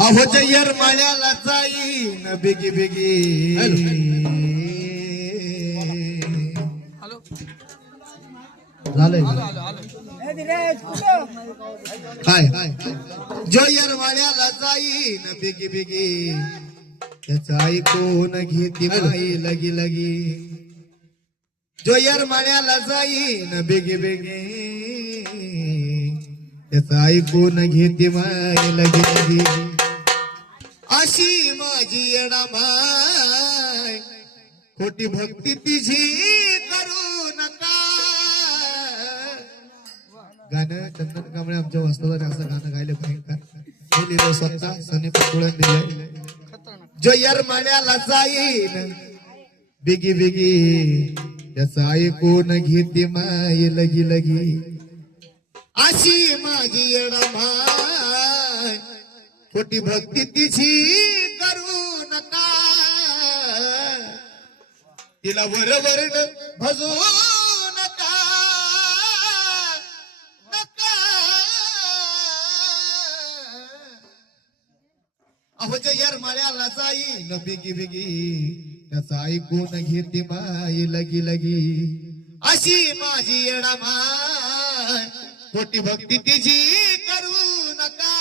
अहो जयर माळ्याला जाईन बेगी बेगी झालंय काय जयर माळ्याला जाईन बेगी बेगी त्याचं ऐकून घेती माई लगी लगी जोयर माळ्याला जाईन बेगी बेगी त्याचं ऐकून घेती माई लगी लगी अशी माझी येडा माय खोटी भक्ती तिची करू नका. गाणं चंदन कांबळे आमच्या वास्तवाने असं गाणं गायलं भयंकर हे लिहिलं स्वतः सनी पटोळे दिलंय. जो येरमाळ्याला जाईन बिगी बिगी त्याचं ऐकून घेते माय लगी लगी अशी माझी येडा माय खोटी भक्ती तिची करू नका. तिला वरवर भजू नका नका. अहो जयर माळ्याला जाईन बिगी बिगी त्याचं ऐकून घेते माय लगी लगी अशी माझी येडा माय खोटी भक्ती तिची करू नका.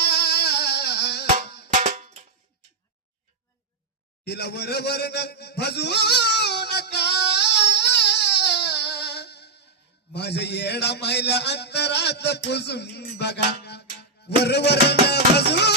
तिला वरवर भजू नका. माझ्या येडा मायला अंतरात पुजून बघा वरवर भजू नका.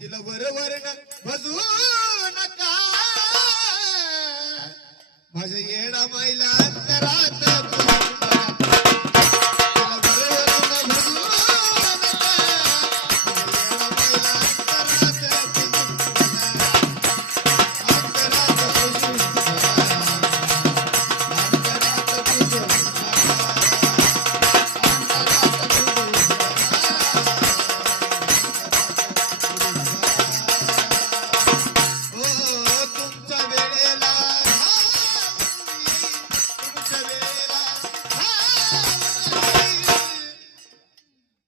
तिला वरवर भजू नका. माझ्या येडा माईला अंतरात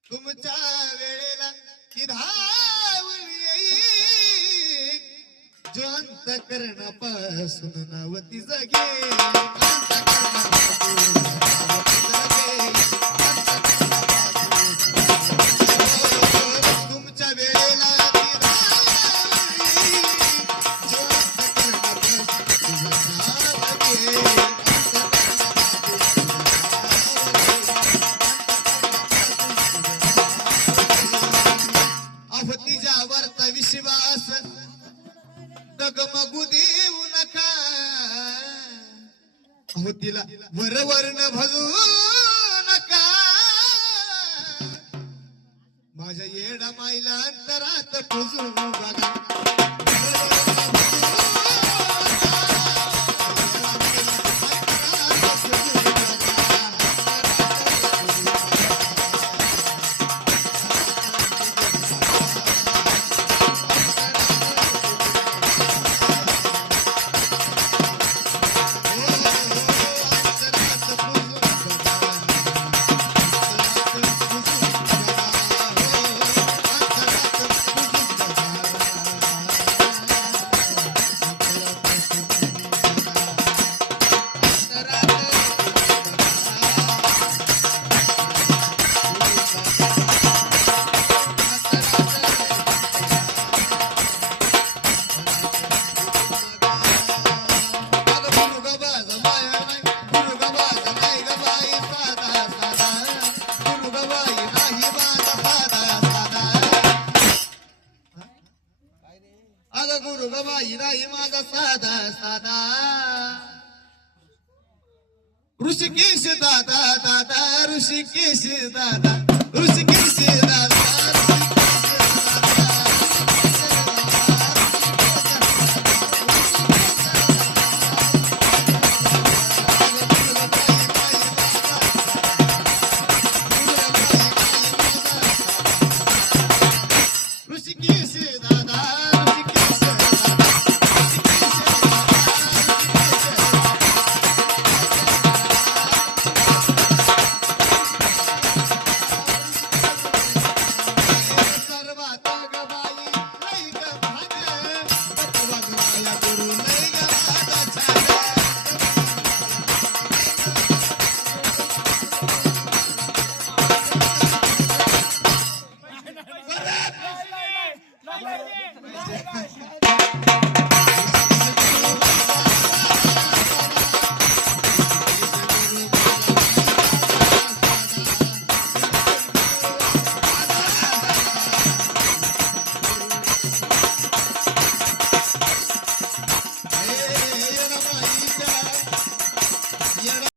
तुमच्या वेळेला की धावून येईल जो अंतकरणापासून नावती जगे. तुमच्या वेळेला की धावून येईल जो अंतकरणापासून तिच्यावरचा विश्वास डगमगू देऊ नका. अहो तिला वरवर भजू नका. माझ्या येडा माईला अंतरात पुजू बघा. सादा ऋषिकेश दादा दादा ऋषिकेश दादा ऋषिकेश दादा